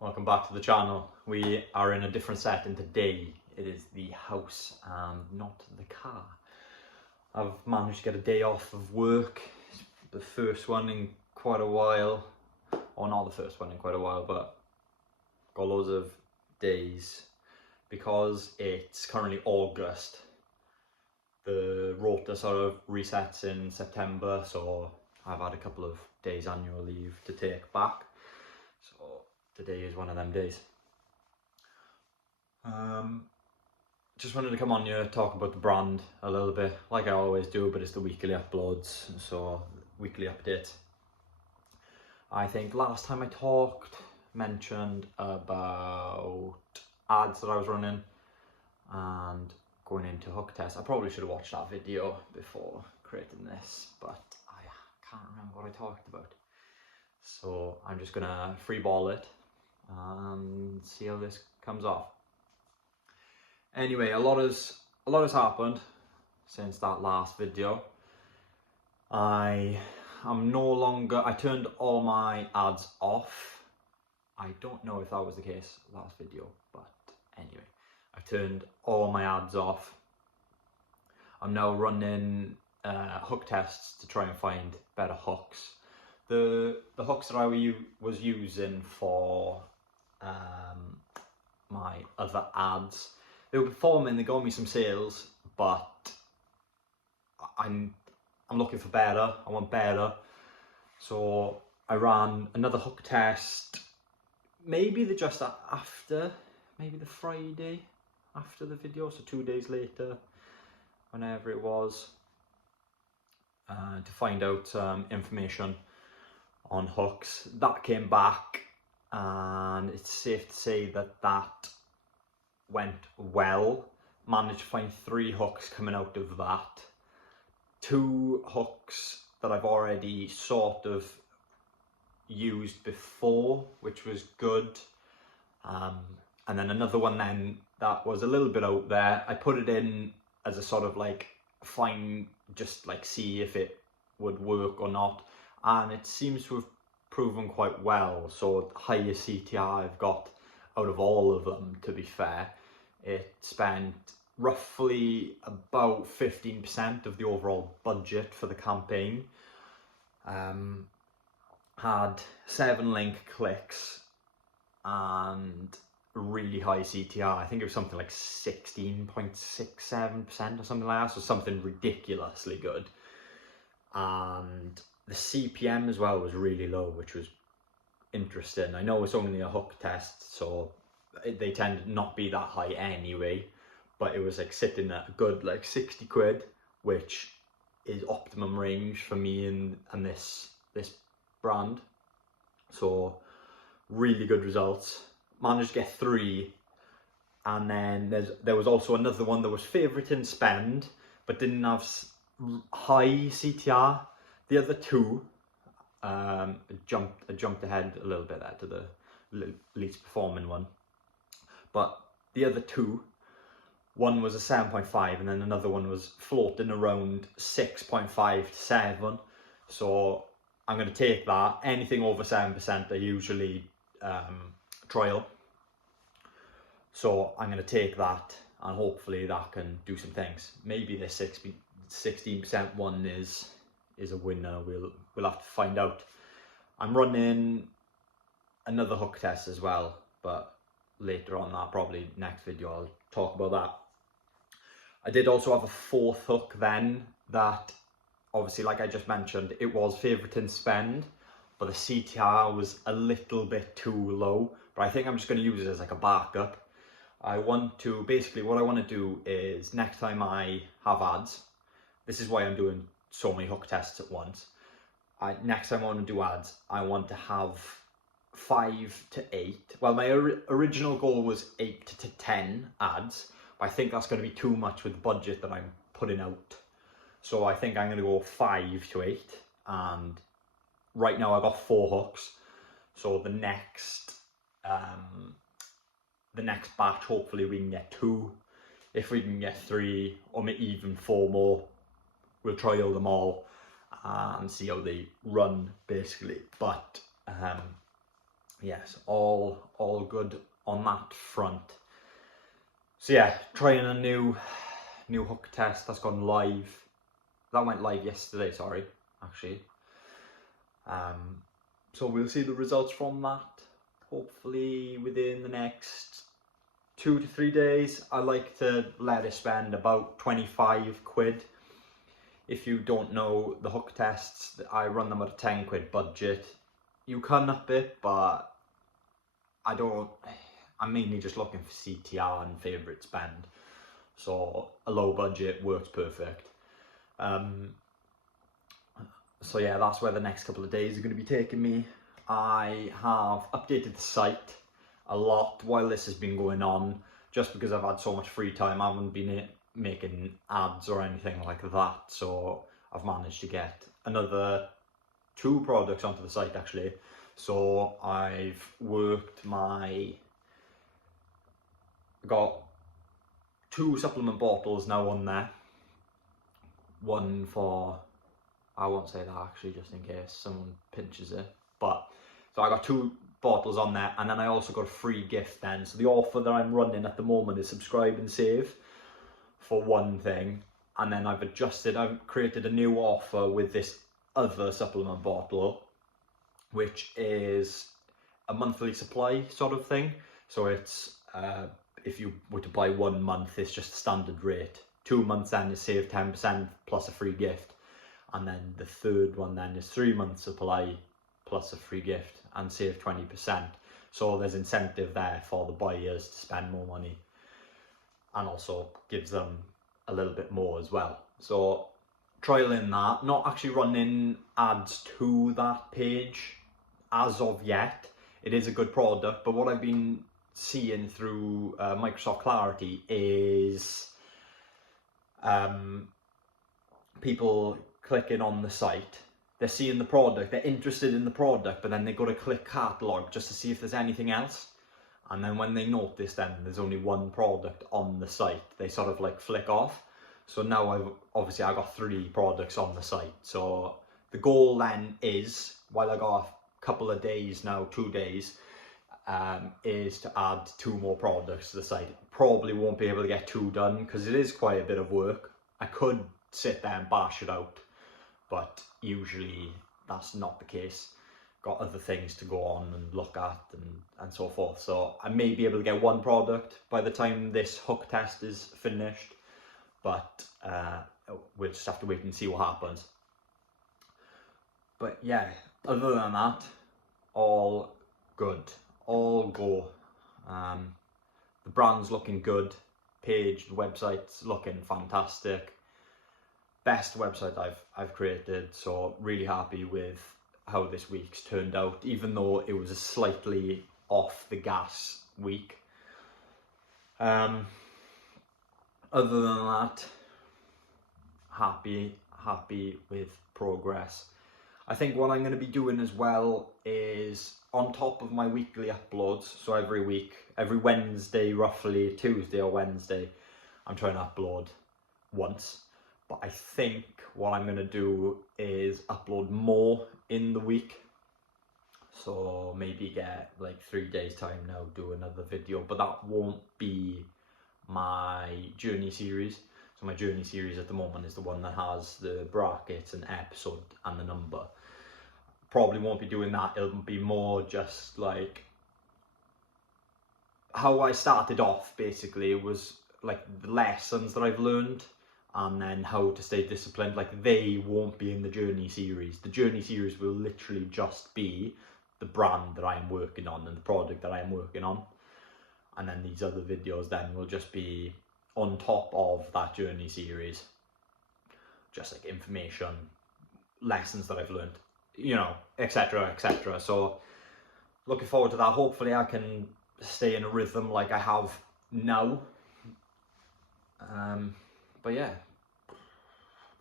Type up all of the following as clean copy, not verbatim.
Welcome back to the channel. We are in a different setting today. It is the house and not the car. I've managed to get a day off of work. It's the first one in quite a while. Or not the first one in quite a while, but got loads of days because it's currently August. The rota sort of resets in September, so I've had a couple of days annual leave to take back. So today is one of them days. Just wanted to come on here, talk about the brand a little bit, like I always do, but it's the weekly uploads, so weekly updates. I think last time I talked, mentioned about ads that I was running and going into hook tests. I probably should have watched that video before creating this, but I can't remember what I talked about. So I'm just gonna freeball it and see how this comes off. Anyway, a lot has happened since that last video. I turned all my ads off. I don't know if that was the case last video, but anyway, I turned all my ads off. I'm now running hook tests to try and find better hooks. The hooks that I was using for my other ads, they were performing, they got me some sales, but I'm looking for better. I want better. So I ran another hook test, maybe the Friday after the video, so 2 days later, whenever it was, to find out information on hooks. That came back, and it's safe to say that went well. Managed to find 3 hooks coming out of that. 2 hooks that I've already sort of used before, which was good. And then another one then that was a little bit out there. I put it in as a sort of like see if it would work or not. And it seems to have proven quite well. So highest CTR I've got out of all of them, to be fair. It spent roughly about 15% of the overall budget for the campaign. Had 7 link clicks and really high CTR. I think it was something like 16.67% or something like that, so something ridiculously good. And the CPM as well was really low, which was interesting. I know it's only a hook test, so they tend to not be that high anyway, but it was like sitting at a good like 60 quid, which is optimum range for me and this brand. So really good results. Managed to get 3, and then there was also another one that was favourite in spend but didn't have high CTR. The other 2 I jumped ahead a little bit there to the least performing one, but the other 2, one was a 7.5 and then another one was floating around 6.5 to 7. So I'm going to take that. Anything over 7% I usually trial, so I'm going to take that and hopefully that can do some things. Maybe the 16% one is a winner. We'll have to find out. I'm running another hook test as well, but later on that, probably next video, I'll talk about that. I did also have a 4th hook then that obviously, like I just mentioned, it was favourite in spend, but the CTR was a little bit too low. But I think I'm just going to use it as like a backup. Basically what I want to do is, next time I have ads, this is why I'm doing so many hook tests at once. Next time I want to do ads, I want to have 5 to 8. Well, my original goal was 8 to 10 ads, but I think that's going to be too much with the budget that I'm putting out. So I think I'm going to go 5 to 8, and right now I've got 4 hooks. So the next batch, hopefully we can get 2. If we can get 3 or maybe even 4 more, we'll trial them all and see how they run, basically. But yes, all good on that front. So yeah, trying a new hook test that's gone live. That went live yesterday, sorry, actually. So we'll see the results from that hopefully within the next 2 to 3 days. I like to let it spend about 25 quid. If you don't know the hook tests, I run them at a 10 quid budget. You can up it, but I'm mainly just looking for CTR and favourite spend. So a low budget works perfect. So yeah, that's where the next couple of days are going to be taking me. I have updated the site a lot while this has been going on, just because I've had so much free time. I haven't been making ads or anything like that, so I've managed to get another 2 products onto the site actually. So I've got 2 supplement bottles now on there. One for, I won't say that actually, just in case someone pinches it. But so I got 2 bottles on there, and then I also got a free gift then. So the offer that I'm running at the moment is subscribe and save for one thing, and then I've created a new offer with this other supplement bottle, which is a monthly supply sort of thing. So it's if you were to buy 1 month, it's just standard rate. 2 months then is save 10% plus a free gift, and then the third one then is 3 months supply plus a free gift and save 20%. So there's incentive there for the buyers to spend more money, and also gives them a little bit more as well. So trialing that, not actually running ads to that page as of yet. It is a good product, but what I've been seeing through Microsoft Clarity is people clicking on the site, they're seeing the product, they're interested in the product, but then they go to click catalog just to see if there's anything else. And then when they notice then there's only 1 product on the site, they sort of like flick off. So now I got 3 products on the site. So the goal then is, while I got a couple of days now, 2 days, is to add 2 more products to the site. Probably won't be able to get 2 done because it is quite a bit of work. I could sit there and bash it out, but usually that's not the case. Got other things to go on and look at and so forth. So I may be able to get 1 product by the time this hook test is finished, but we'll just have to wait and see what happens. But yeah, other than that, all good, all go. The brand's looking good, page, the website's looking fantastic. Best website I've created, so really happy with how this week's turned out, even though it was a slightly off the gas week. Other than that, happy with progress. I think what I'm going to be doing as well is, on top of my weekly uploads, so every week, every Wednesday roughly, Tuesday or Wednesday, I'm trying to upload once. But I think what I'm going to do is upload more in the week. So maybe get like 3 days time now, do another video, but that won't be my journey series. So my journey series at the moment is the one that has the brackets and episode and the number. Probably won't be doing that. It'll be more just like how I started off. Basically, it was like the lessons that I've learned, and then how to stay disciplined. Like, they won't be in the journey series. The journey series will literally just be the brand that I'm working on and the product that I'm working on, and then these other videos then will just be on top of that journey series, just like information, lessons that I've learned, you know, etc, etc. So looking forward to that. Hopefully I can stay in a rhythm like I have now. But yeah,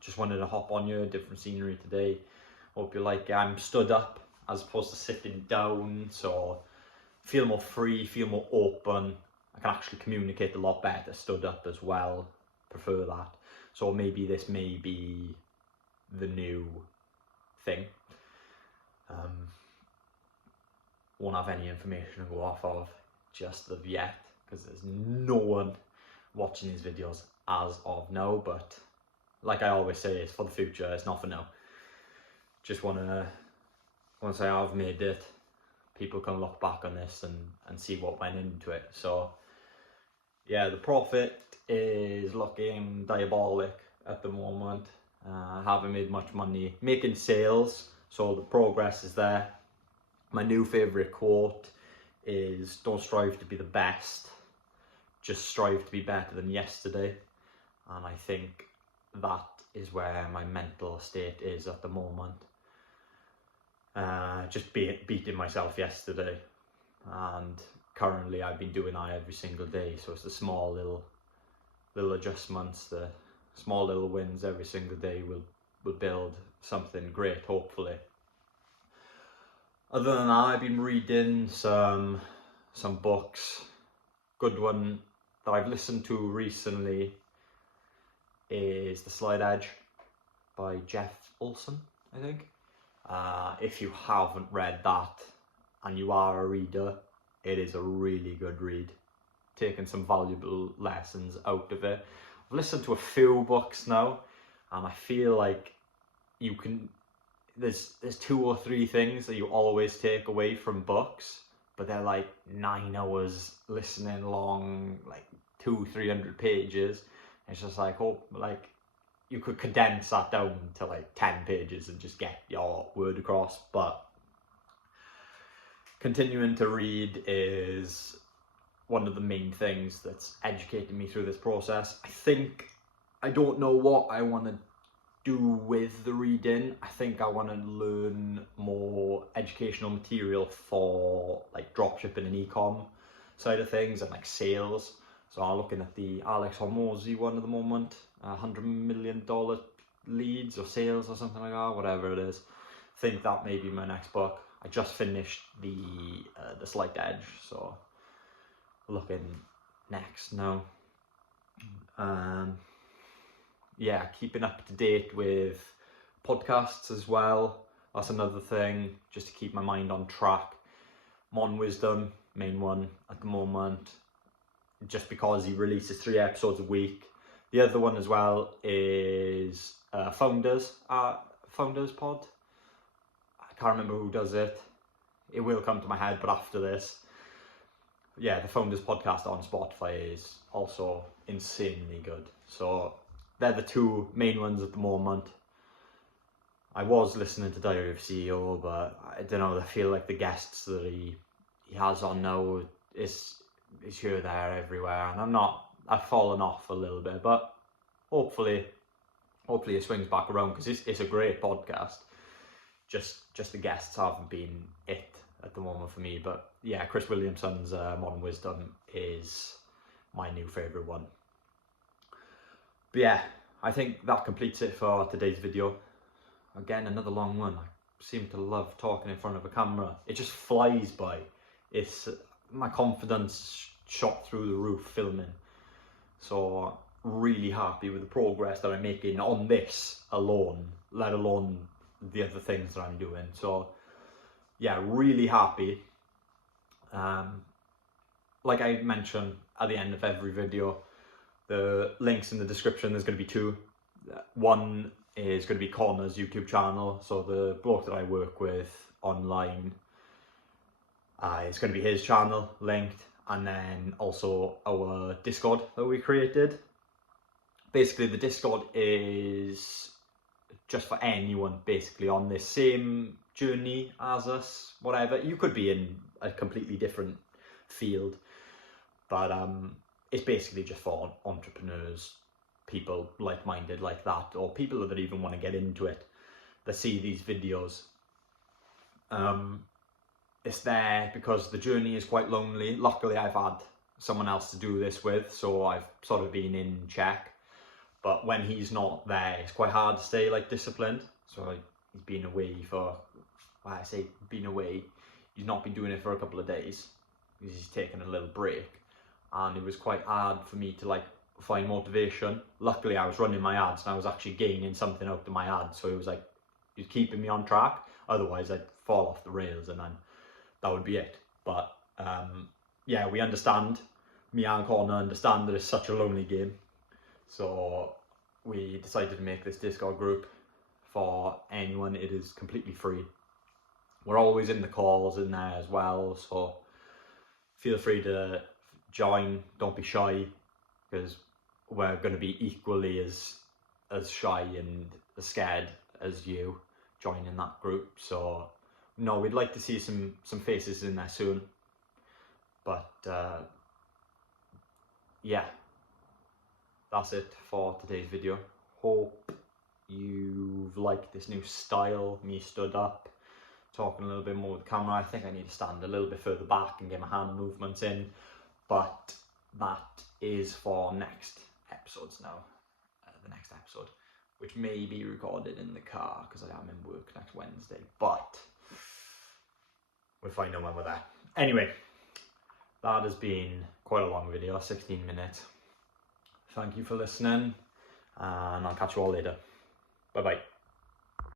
just wanted to hop on your different scenery today. Hope you like it. I'm stood up as opposed to sitting down, so feel more free, feel more open. I can actually communicate a lot better stood up as well. Prefer that. So maybe this may be the new thing. won't have any information to go off of just of yet, because there's no one watching these videos as of now. But like I always say, it's for the future, it's not for now. Just wanna, once I have made it, people can look back on this and see what went into it. So yeah, the profit is looking diabolic at the moment. Haven't made much money making sales, so the progress is there. My new favorite quote is, don't strive to be the best, just strive to be better than yesterday. And I think that is where my mental state is at the moment. Just beating myself yesterday, and currently I've been doing that every single day. So it's the small little adjustments, the small little wins every single day will build something great, hopefully. Other than that, I've been reading some books. Good one that I've listened to recently is The Slight Edge by Jeff Olson, I think. If you haven't read that and you are a reader, it is a really good read. Taking some valuable lessons out of it. I've listened to a few books now, and I feel like you can, there's 2 or 3 things that you always take away from books, but they're like 9 hours listening long, like 200-300 pages. It's just like, oh, like you could condense that down to like 10 pages and just get your word across. But continuing to read is one of the main things that's educated me through this process. I don't know what I want to do with the reading. I think I want to learn more educational material for like dropshipping and e-com side of things, and like sales. So I'm looking at the Alex Hormozy one at the moment, $100 million leads or sales or something like that, whatever it is. I think that may be my next book. I just finished the Slight Edge, so looking next now. Yeah, keeping up to date with podcasts as well. That's another thing, just to keep my mind on track. Mon Wisdom, main one at the moment, just because he releases 3 episodes a week. The other one as well is Founders Pod. I can't remember who does it. It will come to my head, but after this. Yeah, the Founders podcast on Spotify is also insanely good. So they're the 2 main ones at the moment. I was listening to Diary of a CEO, but I don't know, I feel like the guests that he has on now is here, there, everywhere, and I've fallen off a little bit, but hopefully it swings back around, because it's a great podcast. Just the guests haven't been it at the moment for me. But yeah, Chris Williamson's Modern Wisdom is my new favourite one. But yeah, I think that completes it for today's video. Again, another long one. I seem to love talking in front of a camera. It just flies by. It's my confidence shot through the roof filming. So really happy with the progress that I'm making on this alone, let alone the other things that I'm doing. So yeah, really happy. Like I mentioned at the end of every video, the links in the description, there's going to be 2. One is going to be Connor's YouTube channel, so the bloke that I work with online, it's going to be his channel linked, and then also our Discord that we created. Basically, the Discord is just for anyone basically on this same journey as us, whatever. You could be in a completely different field, but it's basically just for entrepreneurs, people like-minded like that, or people that even want to get into it, that see these videos. It's there because the journey is quite lonely. Luckily, I've had someone else to do this with, so I've sort of been in check. But when he's not there, it's quite hard to stay like disciplined. So he's been away for, well, I say been away, he's not been doing it for a couple of days because he's taken a little break, and it was quite hard for me to like find motivation. Luckily, I was running my ads and I was actually gaining something out of my ads, so it was like, he was keeping me on track. Otherwise, I'd fall off the rails, and then that would be it. But yeah, we understand, me and Connor understand that it's such a lonely game, so we decided to make this Discord group for anyone. It is completely free. We're always in the calls in there as well, so feel free to join. Don't be shy, because we're going to be equally as shy and as scared as you joining that group. So no, we'd like to see some faces in there soon. But yeah, that's it for today's video. Hope you've liked this new style, me stood up, talking a little bit more with the camera. I think I need to stand a little bit further back and get my hand movements in, but that is for next episodes now. The next episode, which may be recorded in the car because I am in work next Wednesday, but we'll find out when we're there. Anyway, that has been quite a long video, 16 minutes. Thank you for listening, and I'll catch you all later. Bye bye.